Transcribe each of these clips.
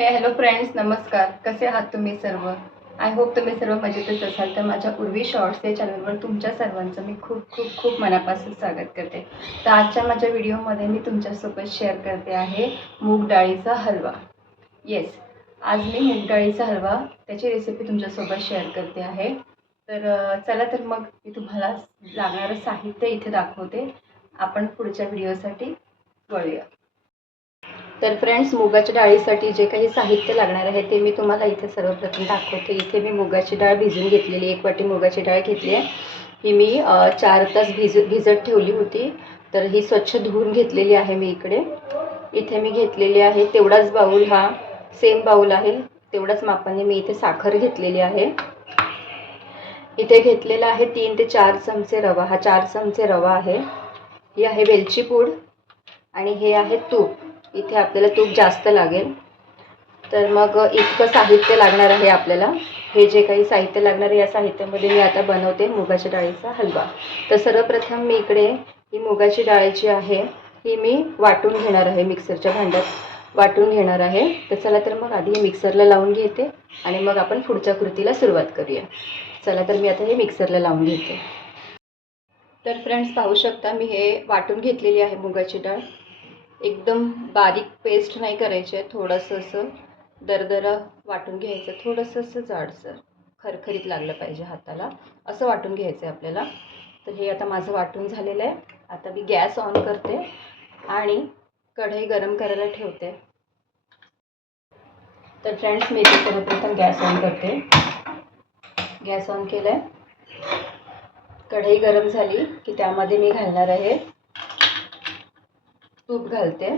हे hello friends नमस्कार. कसे आहात तुम्ही सर्व? आय होप तुम्ही सर्व मजेतच असाल. तर माझ्या उर्वी शॉर्ट्स या चॅनलवर तुमच्या सर्वांचं मी खूप खूप खूप मनापासून स्वागत करते. तर आजच्या माझ्या व्हिडिओमध्ये मी तुमच्यासोबत शेअर करते आहे मूग डाळीचा हलवा. येस आज मी मूग डाळीचा हलवा त्याची रेसिपी तुमच्यासोबत शेअर करते आहे. तर चला तर मग मी तुम्हाला लागणारं साहित्य इथे दाखवते. आपण पुढच्या व्हिडिओसाठी वळूया. तर फ्रेंड्स मुगाच्या डाळीसाठी जे काही साहित्य लागणार आहे ते मी तुम्हाला इथे सर्वप्रथम दाखवते. इथे मी मुगाची डाळ भिजून घेतलेली एक वाटी मुगाची डाळ घेतली आहे. ही मी चार तास भिज भिजत ठेवली होती. तर ही स्वच्छ धुवून घेतलेली आहे मी इकडे. इथे मी घेतलेली आहे तेवढाच बाऊल हा सेम बाऊल आहे. तेवढ्याच मापाने मी इथे साखर घेतलेली आहे. इथे घेतलेला आहे तीन ते चार चमचे रवा. हा चार चमचे रवा आहे. ही आहे वेलची पूड आणि हे आहे तूप. इथे आपल्याला तूप जास्त लागेल. तर मग इतकं साहित्य लागणार आहे आपल्याला. हे जे काही साहित्य लागणार आहे या साहित्यामध्ये मी आता बनवते मुगाच्या डाळीचा हलवा. तर सर्वप्रथम मी इकडे ही मुगाची डाळ जी आहे ही मी वाटून घेणार आहे मिक्सरच्या भांड्यात. वाटून घेणार आहे. तर चला तर मग आधी हे मिक्सरला लावून घेते आणि मग आपण पुढच्या कृतीला सुरुवात करूया. चला तर मी आता हे मिक्सरला लावून घेते. तर फ्रेंड्स पाहू शकता मी हे वाटून घेतलेली आहे मुगाची डाळ. एकदम बारीक पेस्ट नाही करायची आहे थोडंसं असं दरदरा वाटून घ्यायचं थोडंसं असं जाडसर खरखरीत लागलं पाहिजे हाताला असं वाटून घ्यायचं आहे आपल्याला. तर हे आता माझं वाटून झालेलं आहे. आता मी गॅस ऑन करते आणि कढई गरम करायला ठेवते. तर फ्रेंड्स मी इथे सर्वप्रथम गॅस ऑन करते. गॅस ऑन केलं आहे कढई गरम झाली की त्यामध्ये मी घालणार आहे तूप घालते.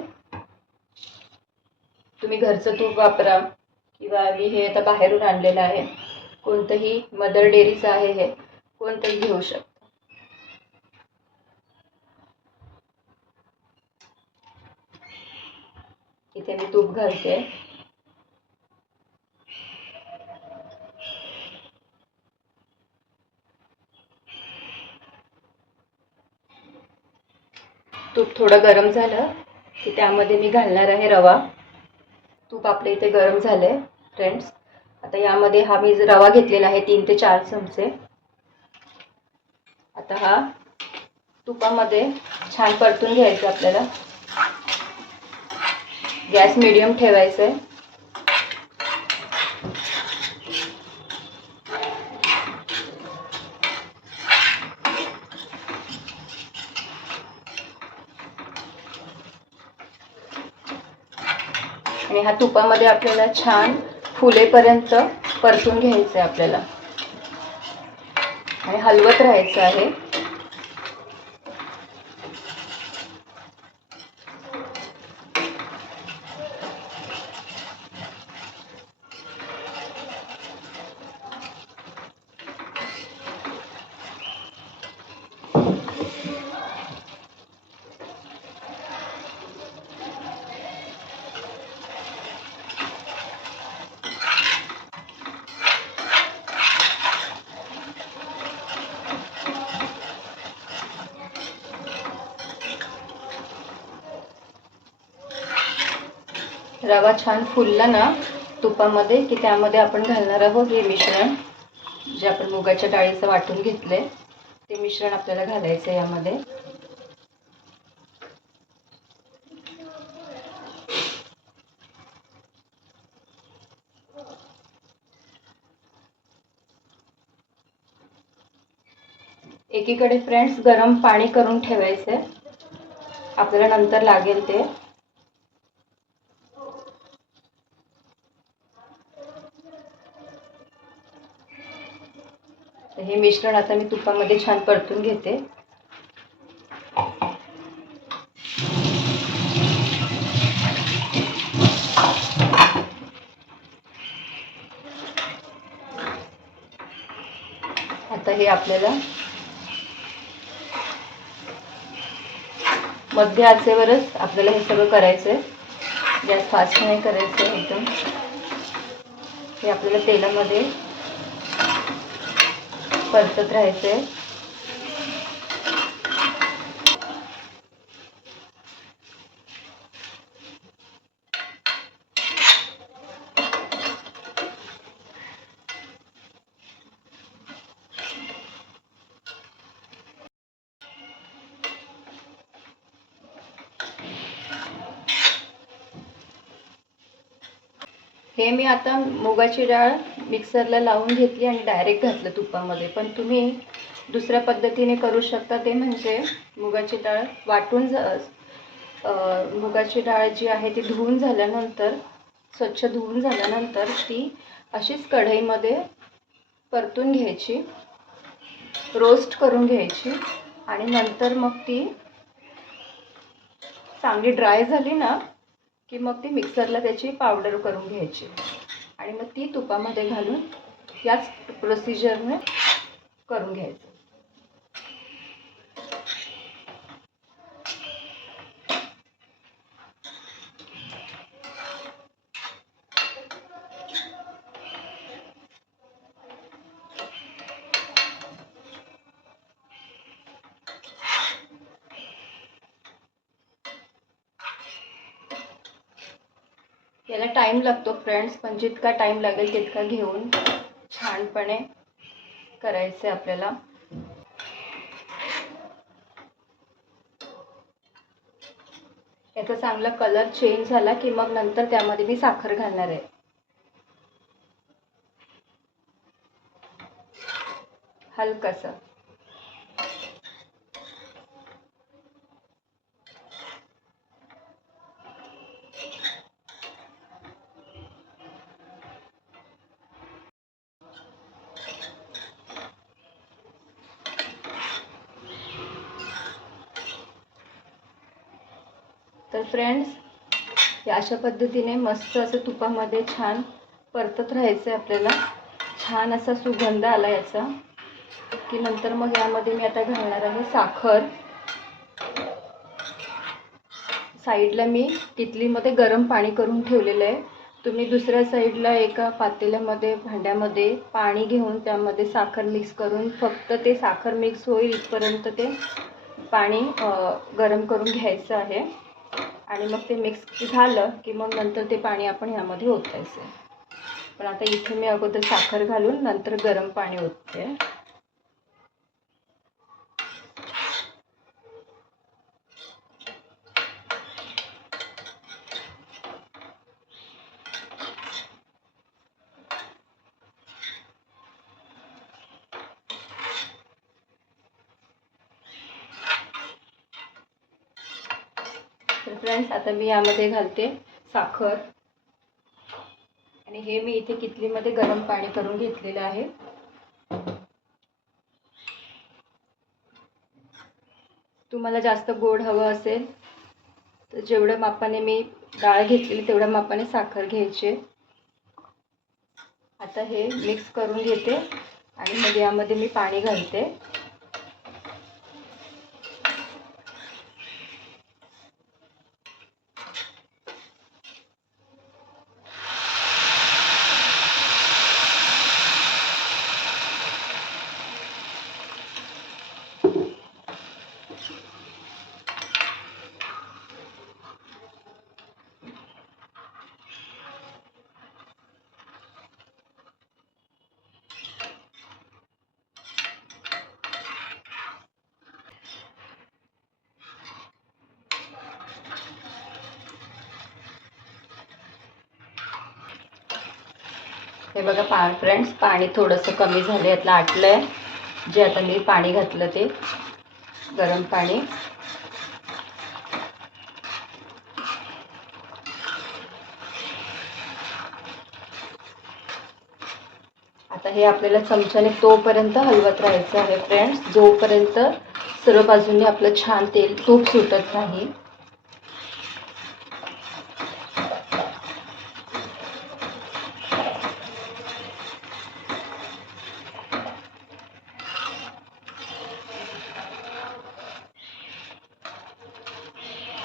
तुम्ही घरचं तूप वापरा किंवा मी हे आता बाहेरून आणलेलं आहे. कोणतंही मदर डेअरीचं आहे हे कोणतंही घेऊ शकता. इथे मी तूप घालते. तूप थोडं गरम झालं की त्यामध्ये मी घालणार आहे रवा. तूप आपल्या इथे गरम झालं आहे फ्रेंड्स आता यामध्ये हा मी रवा घेतलेला आहे तीन ते चार चमचे. आता हा तुपामध्ये छान परतून घ्यायचं आपल्याला. गॅस मिडियम ठेवायचं आहे आणि हा तुपामध्ये आपल्याला छान फुलेपर्यंत परतून घ्यायचं आहे आपल्याला. आणि हलवत राहायचं आहे. रवा छान फुलला ना तुपामध्ये की त्यामध्ये आपण घालणार आहोत हे मिश्रण जे आपण मुगाच्या डाळीचं वाटून घेतले ते मिश्रण आपल्याला घालायचं आहे यामध्ये. एकीकडे फ्रेंड्स गरम पाणी करून ठेवायचं आपल्याला नंतर लागेल ते. तर हे मिश्रण आता मी तुपामध्ये छान परतून घेते. आता हे आपल्याला मध्य आचेवरच आपल्याला हे सगळं करायचं आहे गॅस फास्ट नाही करायचं एकदम. हे आपल्याला तेलामध्ये परतत राहायचं आहे हे मी आता मुगाची डाळ मिक्सरला लावून घेतली आणि डायरेक्ट घातलं तुपामध्ये. पण तुम्ही दुसऱ्या पद्धतीने करू शकता ते म्हणजे मुगाची डाळ वाटून ज मुगाची डाळ जी आहे ती धुवून झाल्यानंतर स्वच्छ धुवून झाल्यानंतर ती अशीच कढईमध्ये परतून घ्यायची रोस्ट करून घ्यायची आणि नंतर मग ती चांगली ड्राय झाली ना की मग ती मिक्सरला त्याची पावडर करून घ्यायची. आणि मग ती तुपामध्ये घालून याच प्रोसिजरने करून घ्यायचं याला टाईम लागतो फ्रेंड्स पण जितका टाईम लागेल तितका घेऊन छानपणे करायचे आपल्याला. याचा चांगला कलर चेंज झाला की मग नंतर त्यामध्ये मी साखर घालणार आहे. हलकसं. तर फ्रेंड्स या अशा पद्धतीने मस्त असं तुपामध्ये छान परतत राहायचं आहे आपल्याला. छान असा सुगंध आला याचा. की नंतर मग यामध्ये मी आता घालणार आहे साखर. साईडला मी कितलीमध्ये गरम पाणी करून ठेवलेलं आहे. तुम्ही दुसऱ्या साईडला एका पातेल्यामध्ये भांड्यामध्ये पाणी घेऊन त्यामध्ये साखर मिक्स करून फक्त ते साखर मिक्स होईल इथपर्यंत ते पाणी गरम करून घ्यायचं आहे. आणि मग ते मिक्स झालं की मग नंतर ते पाणी आपण ह्यामध्ये ओतायचं. पण आता इथे मी अगोदर साखर घालून नंतर गरम पाणी ओतते. फ्रेंड्स आता मी यामध्ये घालते साखर. आणि हे मी इथे कितलीमध्ये गरम पाणी करून घेतलेलं आहे. तुम्हाला जास्त गोड हवं असेल तर जेवढ्या मापाने मी डाळ घेतलेली तेवढ्या मापाने साखर घ्यायची. आता हे मिक्स करून घेते आणि मग यामध्ये मी पाणी घालते. हे बघा पा फ्रेंड्स पाणी थोडंसं कमी झालं यातलं आटलं आहे. जे आता मी पाणी घातलं ते गरम पाणी. आता हे आपल्याला चमच्याने तोपर्यंत हलवत राहायचं आहे फ्रेंड्स जोपर्यंत सर्व बाजूने आपलं छान तेल तूप सुटत नाही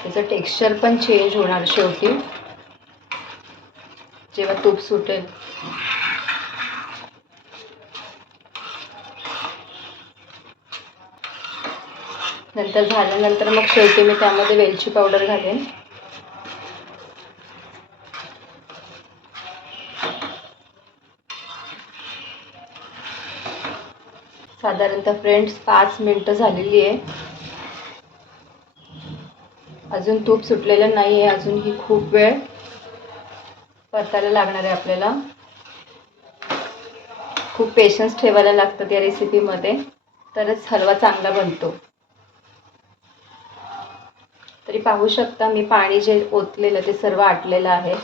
त्याचं टेक्स्चर पण चेंज होणार शेवटी. जेव्हा तूप सुटेल. नंतर झाल्यानंतर मग शेवटी मी त्यामध्ये वेलची पावडर घालेन. साधारणतः फ्रेंड्स पाच मिनटं झालेली आहे. अजून तूप सुटलेलं नाही आहे अजून ही खूप वेळ परतायला लागणार आहे आपल्याला. खूप पेशन्स ठेवायला लागतात या रेसिपीमध्ये तरच हलवा चांगला बनतो. तरी पाहू शकता मी पाणी जे ओतलेलं ते सर्व आटलेलं आहे.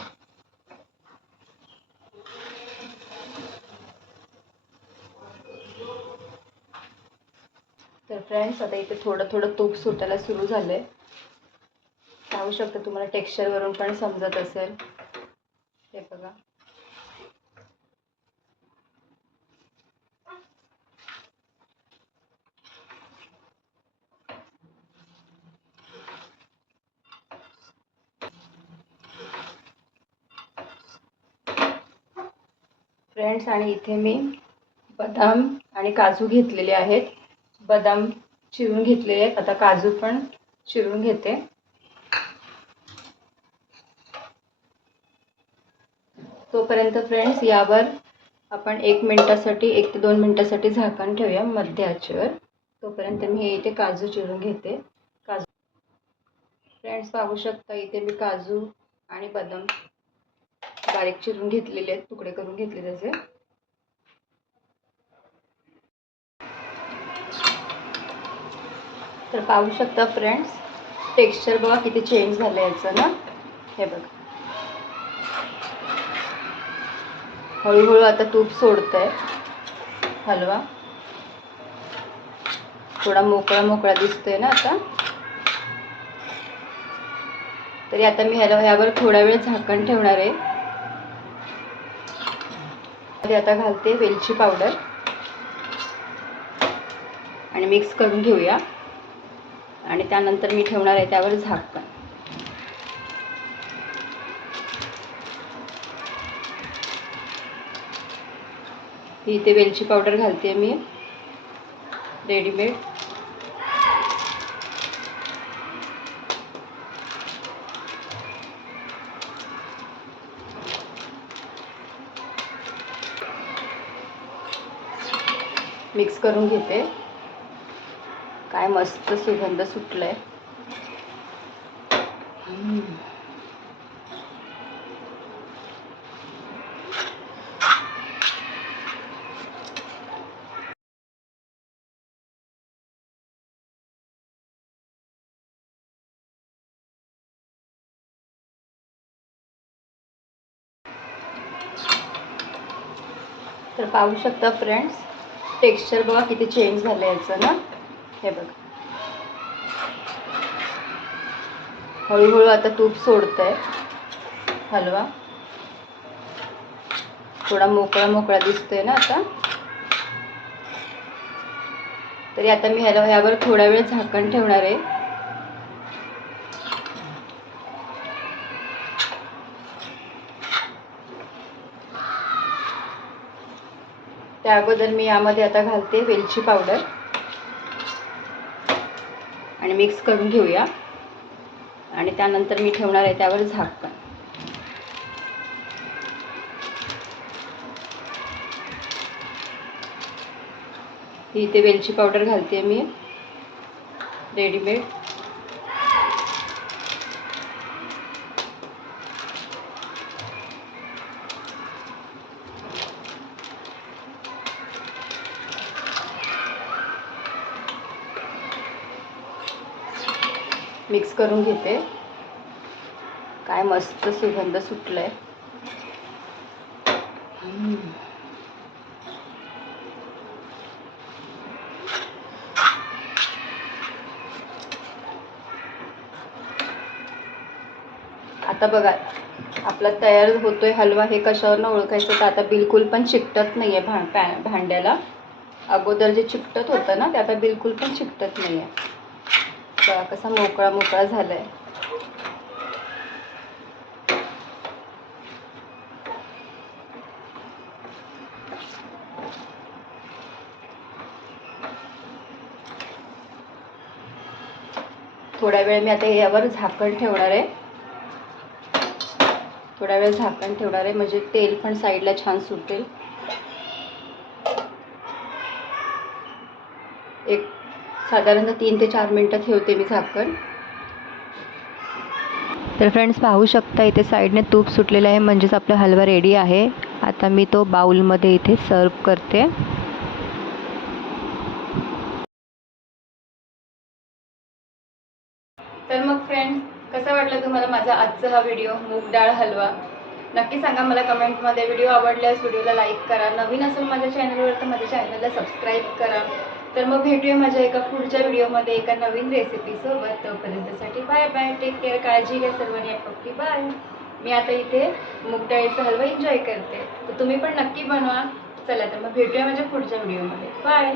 तर फ्रेंड्स आता इथे थोडं थोडं तूप सुटायला सुरू झालंय. पाहू शकता तुम्हाला टेक्स्चरवरून पण समजत असेल. हे बघा. फ्रेंड्स आणि इथे मी बदाम आणि काजू घेतलेले आहेत. बदाम चिरून घेतलेले आहेत. आता काजू पण चिरून घेते. तोपर्यंत फ्रेंड्स यावर आपण एक मिनटासाठी एक ते दोन मिनटासाठी झाकण ठेवूया मध्य आचेवर तोपर्यंत मी हे इथे काजू चिरून घेते. काजू फ्रेंड्स पाहू शकता इथे मी काजू आणि बदाम बारीक चिरून घेतलेले आहेत तुकडे करून घेतले त्याचे. तर पाहू शकता फ्रेंड्स टेक्स्चर बघा किती चेंज झालं याचं ना. हे बघा. हळूहळू आता तूप सोडत आहे हलवा. थोडा मोकळा मोकळा दिसतोय ना आता. तरी आता मी ह्याला ह्यावर थोडा वेळ झाकण ठेवणार आहे. आता घालते वेलची पावडर. आणि मिक्स करून घेऊया. आणि त्यानंतर मी ठेवणार आहे त्यावर झाकण. ही इथे वेलची पावडर घालते मी. रेडीमेड मिक्स करून घेते. काय मस्त सुगंध सुटलाय. तर पाहू शकता फ्रेंड्स टेक्स्चर बघा किती चेंज झालं याचं ना? हे बघा. हळूहळू आता तूप सोडत आहे हलवा. थोडा मोकळा मोकळा दिसतोय ना आता. तरी आता मी ह्याला ह्यावर थोडा वेळ झाकण ठेवणार आहे. त्या अगोदर मी यामध्ये आता घालते वेलची पावडर. आणि मिक्स करून घेऊया. आणि त्यानंतर मी ठेवणार आहे त्यावर झाकण ही इथे वेलची पावडर घालते मी. रेडीमेड मिक्स करून घेते. काय मस्त सुगंध सुटलाय. आता बघा आपला तयार होतोय हलवा हे कशावरनं ओळखायचं तर आता बिलकुल पण चिकटत नाही आहे भा भांड्याला. अगोदर जे चिकटत होतं ना ते आता बिलकुल पण चिकटत नाही आहे बघा कसा मोकळा मोकळा झाला आहे थोड्या वेळ मी आता यावर झाकण ठेवणार आहे. थोड्या वेळ झाकण ठेवणार आहे म्हणजे तेल पण साईडला छान सुटेल एक साधारणतः तीन ते चार मिनटं ठेवते मी झाकण तर फ्रेंड्स पाहू शकता इथे साईडने तूप सुटलेलं आहे म्हणजेच आपला हलवा रेडी आहे. आता मी तो बाउलमध्ये इथे सर्व करते. तर मग फ्रेंड्स कसा वाटला तुम्हाला माझा आजचा हा व्हिडिओ मूग डाळ हलवा? नक्की सांगा मला कमेंटमध्ये व्हिडिओ आवडल्यास व्हिडिओला लाईक करा. नवीन असेल माझ्या चॅनलवर तर माझ्या चॅनलला सबस्क्राईब करा. तर मग भेटूया माझ्या एका पुढच्या व्हिडिओमध्ये एका नवीन रेसिपीसोबत तोपर्यंतसाठी बाय बाय टेक केअर काळजी घ्या सर्वांनी. आटोपली बाय मी आता इथे मूग हलवा एन्जॉय करते. तर तुम्ही पण नक्की बनवा. चला तर मग भेटूया माझ्या पुढच्या व्हिडिओमध्ये. बाय